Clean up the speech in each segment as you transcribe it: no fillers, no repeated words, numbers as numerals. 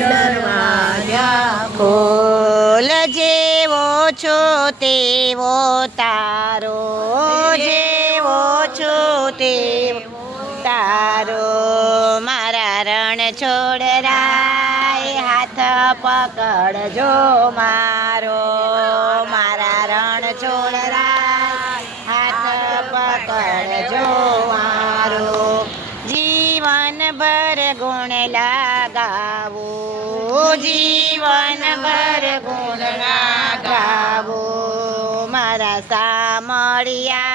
દરવાજા ખોલ જેવો છો તેવો તારો, જેવો છો તેવો તારો, મારા રણ છોડરાય હાથ પકડજો મારો, મારા રણ છોડરાય હાથ પકડજો મારો, જીવન ભર ગુણ લગાવો, જીવન ભર ગુણ લગાવો, મારા સામળિયા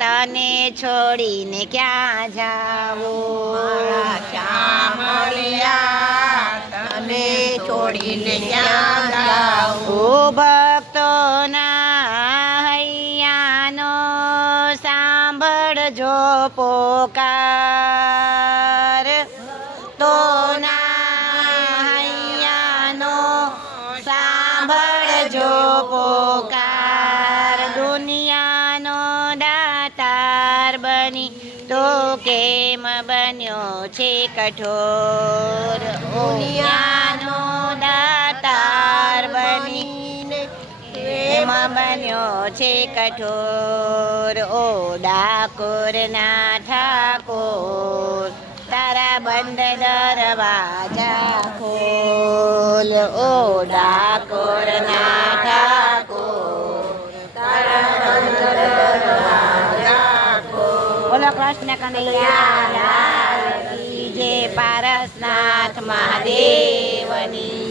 તને છોડીને ક્યાં જાવો, શામળિયા તને છોડીને ક્યાં જાઉં. ઓ ભક્તોના હૈયાનો સાંભળજો પોકાર, તો હૈયાનો સાંભળજો પોકાર, દુનિયાનો દાતાર બની તો કેમ બન્યો છે કઠોર, દુનિયાનો દાતાર બનીને કેમ બન્યો છે કઠોર, ઓ ડાકોરના ઠાકોર તારા બંધ દરવાજા ખોલ, ઓ ડાકોરના ઠાકોર તારા બંધ દરવાજા ખોલ. બોલો કૃષ્ણ કનૈયા લાલ કી જય, પારસનાથ મહાદેવની